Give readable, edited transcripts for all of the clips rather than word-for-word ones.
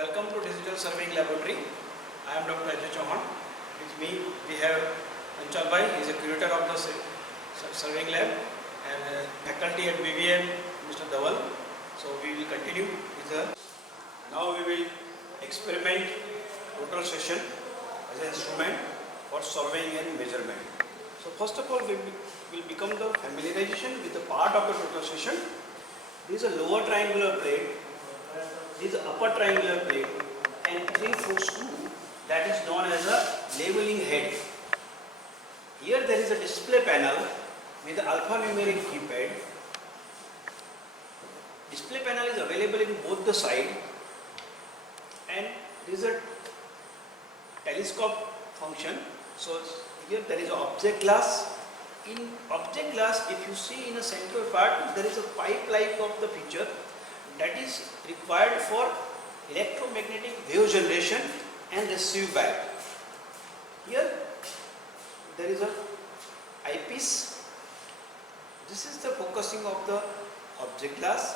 Welcome to Digital Surveying Laboratory. I am Dr. Ajay Chauhan. With me we have Anchal Bhai, he is a curator of the surveying lab, and faculty at BVM, Mr. Dhaval. So we will continue with the, now we will experiment total session as an instrument for surveying and measurement. So first of all we will become the familiarization with the part of the total session. This is a lower triangular plate, this is an upper triangular plate, and 3/4 screw that is known as a leveling head. Here there is a display panel with the alphanumeric keypad. Display panel is available in both the sides, and there is a telescope function. So here there is an object glass. In object glass, if you see in a central part, there is a pipe like of the feature that is required for electromagnetic wave generation and receive back. Here there is a eyepiece. This is the focusing of the object glass,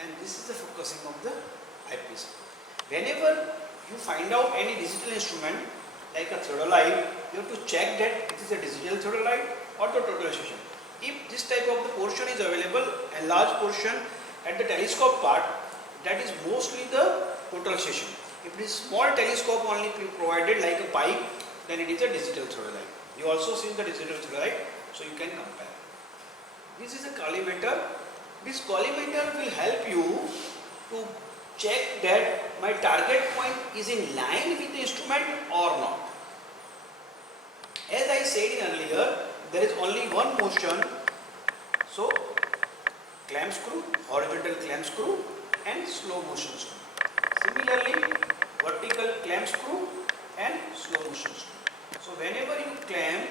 and this is the focusing of the eyepiece. Whenever you find out any digital instrument like a theodolite, you have to check that it is a digital theodolite or the total session. If this type of the portion is available, a large portion at the telescope part, that is mostly the total session. If it is small telescope only provided like a pipe, then it is a digital theodolite. You also see the digital theodolite, so you can compare. This is a collimator. This collimator will help you to check that my target point is in line with the instrument or not. As I said earlier, there is only one motion, so clamp screw, horizontal clamp screw and slow motion screw. Similarly, vertical clamp screw and slow motion screw. So whenever you clamp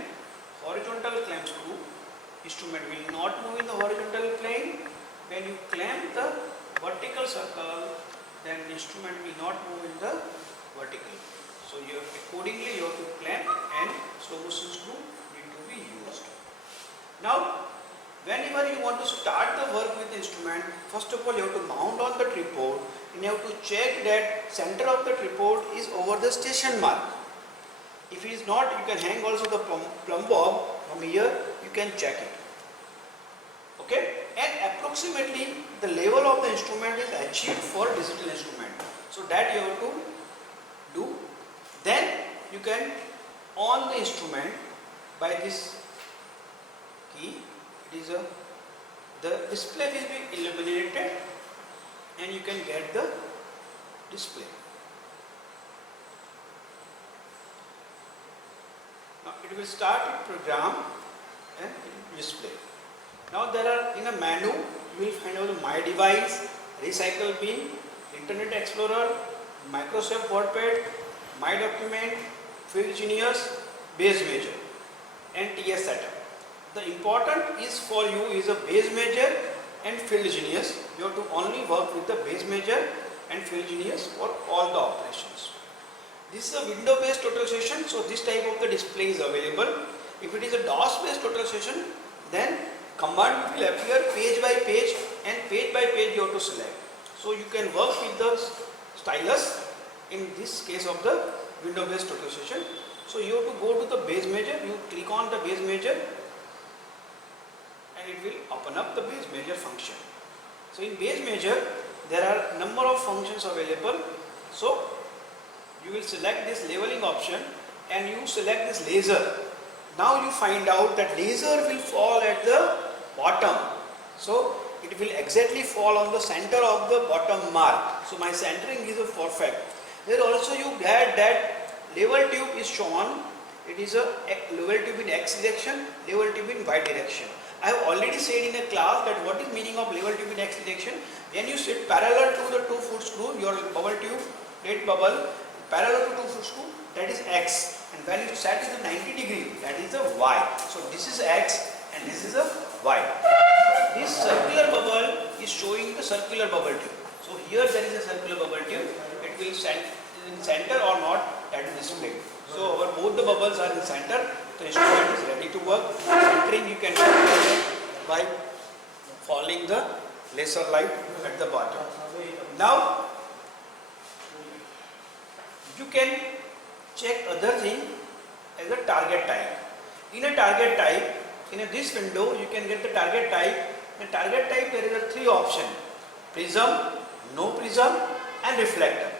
horizontal clamp screw, instrument will not move in the horizontal plane. When you clamp the vertical circle, then the instrument will not move in the vertical. So you have, accordingly you have to clamp, and slow motion screw need to be used. Now whenever you want to start the work with the instrument, first of all you have to mount on the tripod, and you have to check that center of the tripod is over the station mark. If it is not, you can hang also the plumb bob from here, you can check it. Okay, and approximately the level of the instrument is achieved for digital instrument. So that you have to do. Then you can on the instrument by this key. It is the display will be illuminated, and you can get the display. Now it will start a program and it will display. Now there are in a menu you will find out the My Device, Recycle Bin, Internet Explorer, Microsoft WordPad, My Document, Field Genius, Base Measure and TS Setup. The important is for you is a Base Measure and Field Genius. You have to only work with the Base Measure and Field Genius for all the operations. This is a window based total session, so this type of the display is available. If it is a DOS based total session, then command will appear page by page, and page by page you have to select. So you can work with the stylus in this case of the window based total session. So you have to go to the Base Measure, you click on the Base Measure, and it will open up the Base Measure function. So in Base Measure there are number of functions available. So you will select this leveling option and you select this laser. Now you find out that laser will fall at the bottom. So it will exactly fall on the center of the bottom mark. So my centering is perfect. There also you get that level tube is shown. It is a level tube in X direction, level tube in Y direction. I have already said in a class that what is meaning of level tube in X direction. When you sit parallel to the 2-foot screw, your bubble tube, lead bubble, parallel to 2-foot screw, that is X. And when you set it to 90 degree, that is a Y. So this is X and this is a Y. This circular bubble is showing the circular bubble tube. So here there is a circular bubble tube. It will set in center or not, that is displayed. So our both the bubbles are in center. The instrument is ready to work. Centering you can do by falling the laser light at the bottom. Now You can check other thing as a target type. In a target type, in this window you can get the target type. In target type there is a 3 option: prism, no prism and reflector.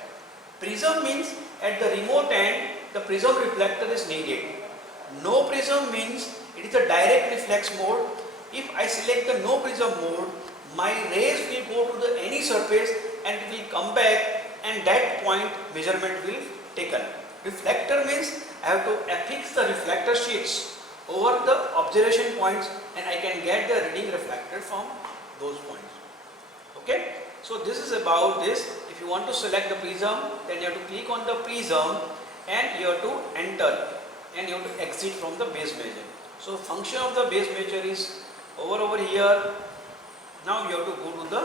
Prism means at the remote end the prism reflector is needed. No prism means it is a direct reflex mode. If I select the no prism mode, my rays will go to the any surface and it will come back, and that point measurement will taken. Reflector means I have to affix the reflector sheets over the observation points and I can get the reading reflected from those points. Okay, so this is about this. If you want to select the prism, then you have to click on the prism and you have to enter and you have to exit from the base measure. So function of the base measure is over here. Now you have to go to the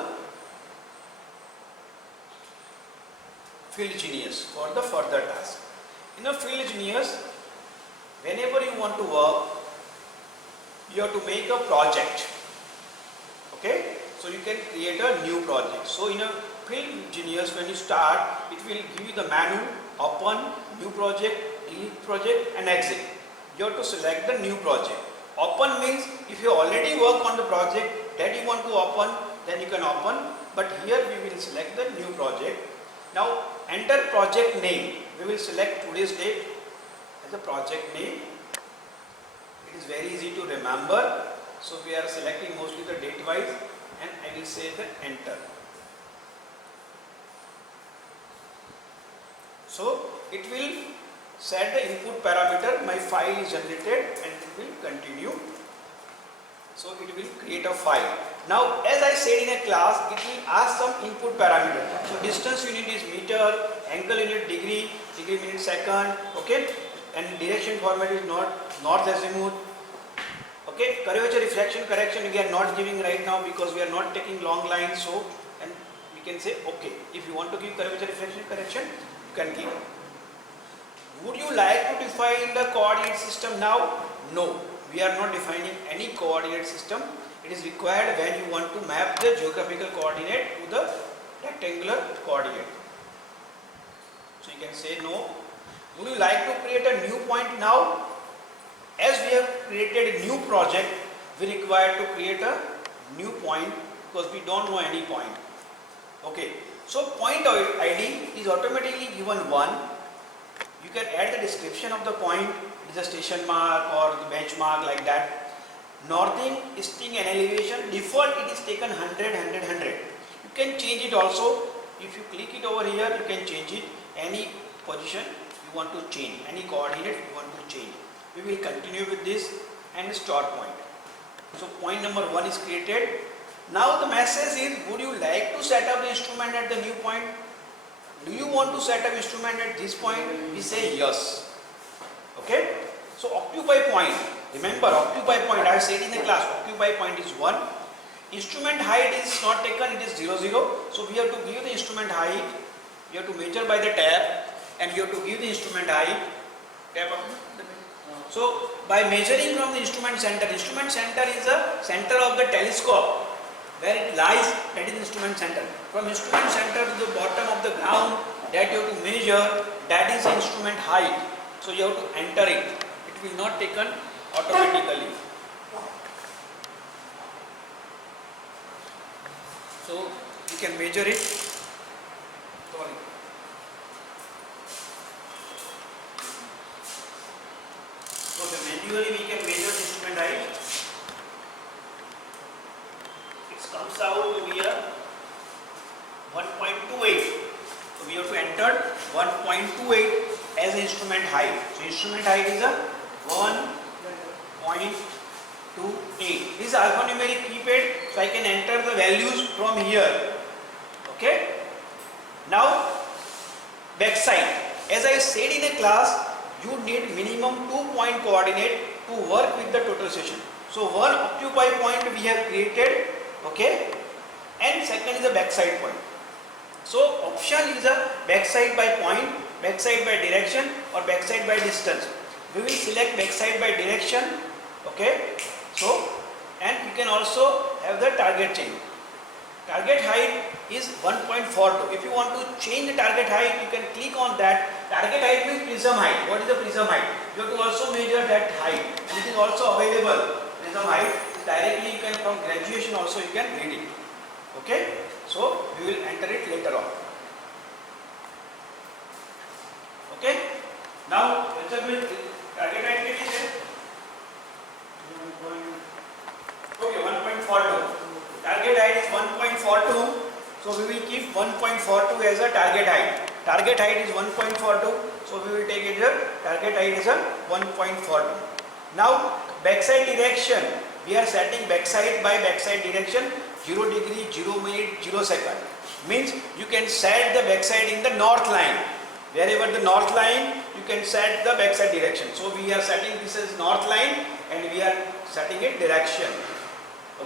Field Genius for the further task. In a Field Genius, whenever you want to work, you have to make a project. Okay, so you can create a new project. So in a Field Genius, when you start, it will give you the menu: open, new project, delete project and exit. You have to select the new project. Open means if you already work on the project that you want to open, then you can open, but here we will select the new project. Now enter project name. We will select today's date as a project name. It is very easy to remember, so we are selecting mostly the date wise, and I will say the enter. So it will set the input parameter. My file is generated and it will continue. So it will create a file. Now as I said in a class, it will ask some input parameter. So distance unit is meter, angle unit degree, degree minute second, okay, and direction format is north azimuth. Okay, curvature reflection correction we are not giving right now because we are not taking long lines. So, and we can say okay. If you want to give curvature reflection correction, you can give. Would you like to define the coordinate system now? No, we are not defining any coordinate system. It is required when you want to map the geographical coordinate to the rectangular coordinate. So you can say no. Would you like to create a new point now? As we have created a new project, we require to create a new point because we don't know any point. Okay, so point ID is automatically given 1. You can add the description of the point. It is a station mark or the benchmark, like that. Northing, easting and elevation, default it is taken 100, 100, 100. You can change it also. If you click it over here, you can change it. Any position you want to change, any coordinate you want to change. We will continue with this and start point. So point number 1 is created. Now the message is, would you like to set up the instrument at the new point? Do you want to set up instrument at this point? We say yes. Okay. So occupy point. Remember occupy point. I said in the class occupy point is 1. Instrument height is not taken. It is 0, 0. So we have to give the instrument height. You have to measure by the tab, and you have to give the instrument height. Tab up. So by measuring from the instrument center is the center of the telescope. Where it lies, that is the instrument center. From instrument center to the bottom of the ground, that you have to measure, that is the instrument height. So you have to enter it. It will not taken automatically. So you can measure it. So manually we can measure the instrument height. Comes out to be a 1.28. So we have to enter 1.28 as instrument height. So instrument height is a 1.28. This is alphanumeric keypad, so I can enter the values from here. Okay. Now backside. As I said in a class, you need minimum 2-point coordinate to work with the total session. So one occupy point we have created. Okay, and second is a backside point. So option is a backside by point, backside by direction or backside by distance. We will select backside by direction. Okay, so and you can also have the target change. target height is 1.42. If you want to change the target height, you can click on that. Target height means prism height. What is the prism height? You have to also measure that height. And it is also available. Prism height directly you can, from graduation also you can read it. Okay? So we will enter it later on. Okay? Now target height is there. Okay, 1.42. Target height is 1.42. So we will keep 1.42 as a target height. Target height is 1.42. So we will take it here. Target height is a 1.42. Now backside direction. We are setting backside by backside direction 0 degree, 0 minute, 0 second. Means you can set the backside in the north line. Wherever the north line, you can set the backside direction. So we are setting this as north line and we are setting it direction.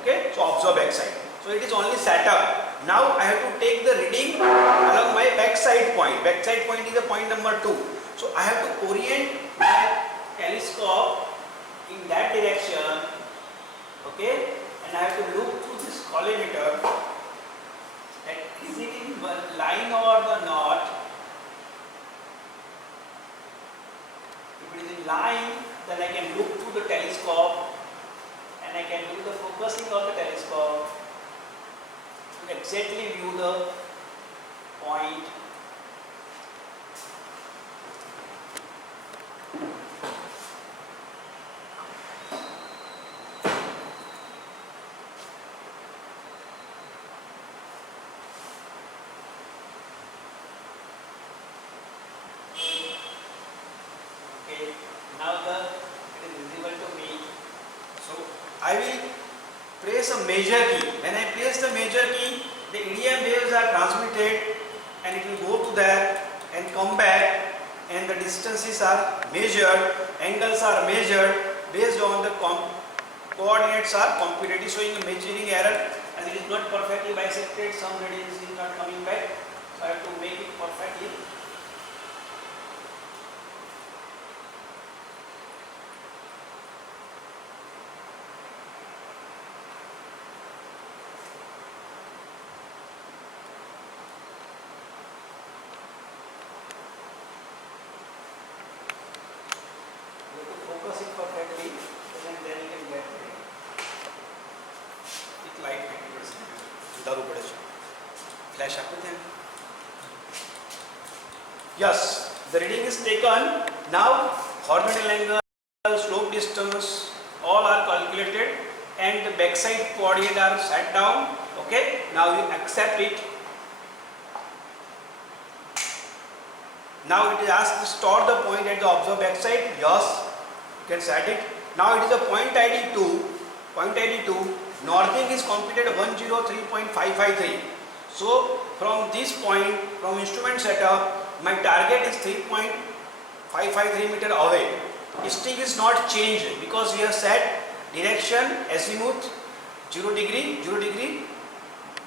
Okay, so observe backside. So it is only set up. Now I have to take the reading along my backside point. Backside point is the point number 2. So I have to orient my telescope in that direction. Okay, and I have to look through this collimator. That is it in line or the not? If it is in line, then I can look through the telescope and I can do the focusing of the telescope to exactly view the point. Okay, now it is visible to me. So I will press a measure key. When I press the measure key, the EDM waves are transmitted and it will go to there and come back, and the distances are measured, angles are measured based on the coordinates are computed, showing a measuring error as it is not perfectly bisected. Some radius is not coming back, so I have to make it perfectly. Focus it perfectly, and then you can get it. It light 90%. दारू पड़े flash आपने थे? Yes, the reading is taken. Now horizontal angle, slope distance, all are calculated, and the backside coordinate are set down. Okay, now you accept it. Now it is asked to store the point at the observed backside. Yes. You can set it. Now it is a point ID 2. Point ID 2. Northing is computed 103.553. So from this point, from instrument setup, my target is 3.553 meter away. Sting is not changed because we have set direction azimuth 0 degree, 0 degree,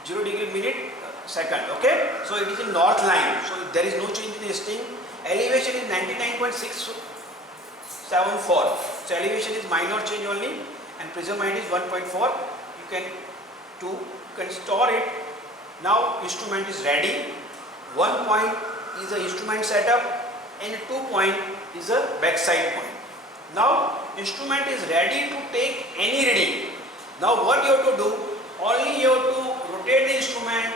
0 degree minute second. Okay. So it is in north line. So there is no change in the sting. Elevation is 99.674. So elevation is minor change only, and prism height is 1.4. You can store it. Now instrument is ready. 1 point is the instrument setup and 2 point is a backside point. Now instrument is ready to take any reading. Now what you have to do? Only you have to rotate the instrument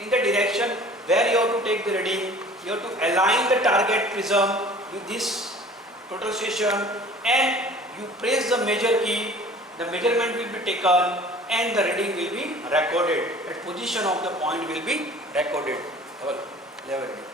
in the direction where you have to take the reading. You have to align the target prism with this total station, and you press the measure key, the measurement will be taken and the reading will be recorded. The position of the point will be recorded. Level reading.